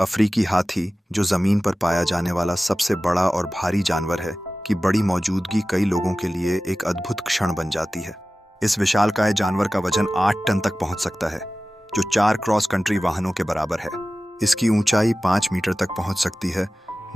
अफ्रीकी हाथी, जो जमीन पर पाया जाने वाला सबसे बड़ा और भारी जानवर है, की बड़ी मौजूदगी कई लोगों के लिए एक अद्भुत क्षण बन जाती है। इस विशालकाय जानवर का वजन 8 टन तक पहुंच सकता है, जो 4 क्रॉस कंट्री वाहनों के बराबर है। इसकी ऊंचाई 5 मीटर तक पहुंच सकती है,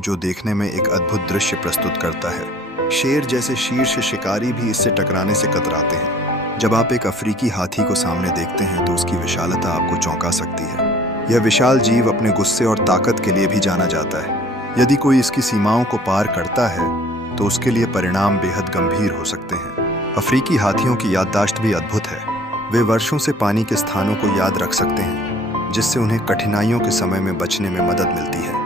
जो देखने में एक अद्भुत दृश्य प्रस्तुत करता है। शेर जैसे शीर्ष शिकारी भी इससे टकराने से कतराते हैं। जब आप एक अफ्रीकी हाथी को सामने देखते हैं तो उसकी विशालता आपको चौंका सकती है। यह विशाल जीव अपने गुस्से और ताकत के लिए भी जाना जाता है। यदि कोई इसकी सीमाओं को पार करता है तो उसके लिए परिणाम बेहद गंभीर हो सकते हैं। अफ्रीकी हाथियों की याददाश्त भी अद्भुत है। वे वर्षों से पानी के स्थानों को याद रख सकते हैं, जिससे उन्हें कठिनाइयों के समय में बचने में मदद मिलती है।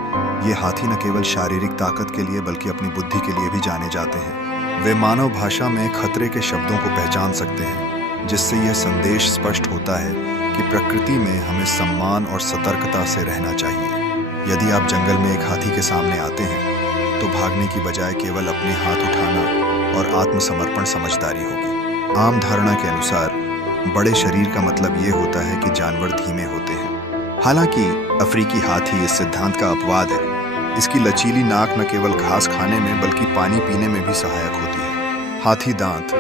ये हाथी न केवल शारीरिक ताकत के लिए बल्कि अपनी बुद्धि के लिए भी जाने जाते हैं। वे मानव भाषा में खतरे के शब्दों को पहचान सकते हैं, जिससे यह संदेश स्पष्ट होता है कि प्रकृति में हमें सम्मान और सतर्कता से रहना चाहिए। यदि आप जंगल में एक हाथी के सामने आते हैं तो भागने की बजाय केवल अपने हाथ उठाना और आत्मसमर्पण समझदारी होगी। आम धारणा के अनुसार बड़े शरीर का मतलब ये होता है कि जानवर धीमे होते हैं। हालांकि अफ्रीकी हाथी इस सिद्धांत का अपवाद है। इसकी लचीली नाक न केवल घास खाने में बल्कि पानी पीने में भी सहायक होती है। हाथी दांत,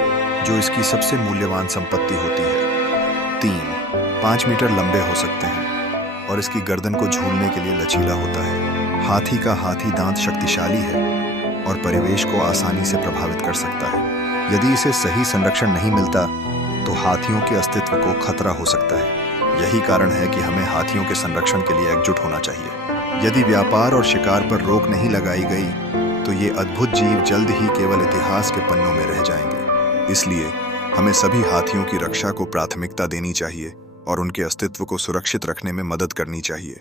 जो इसकी सबसे मूल्यवान संपत्ति होती है, 3-5 मीटर लंबे हो सकते हैं और इसकी गर्दन को झूलने के लिए लचीला होता है। हाथी का हाथी दांत शक्तिशाली है और परिवेश को आसानी से प्रभावित कर सकता है। यदि इसे सही संरक्षण नहीं मिलता तो हाथियों के अस्तित्व को खतरा हो सकता है। यही कारण है कि हमें हाथियों के संरक्षण के लिए एकजुट होना चाहिए। यदि व्यापार और शिकार पर रोक नहीं लगाई गई तो ये अद्भुत जीव जल्द ही केवल इतिहास के पन्नों में रह जाएंगे। इसलिए हमें सभी हाथियों की रक्षा को प्राथमिकता देनी चाहिए और उनके अस्तित्व को सुरक्षित रखने में मदद करनी चाहिए।